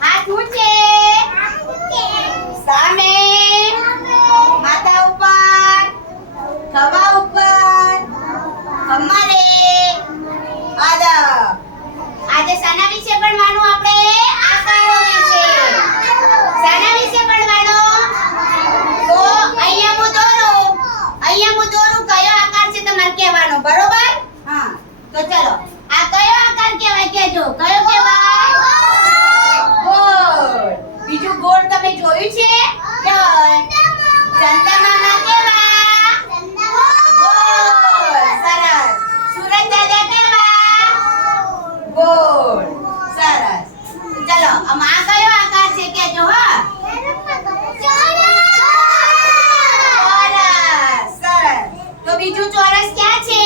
હાથ અહીંયા હું દોરું. અહીંયા હું દોરું કયો આકાર છે તમારે કહેવાનો. બરોબર? હા. તો ચલો. આ કયો આકાર કહેવાય? કેજો કયો કહેવાય? આમ આ કયો આકાર છે કેજો હા? ચોરસ. સરસ. તો બીજું ચોરસ ક્યાં છે?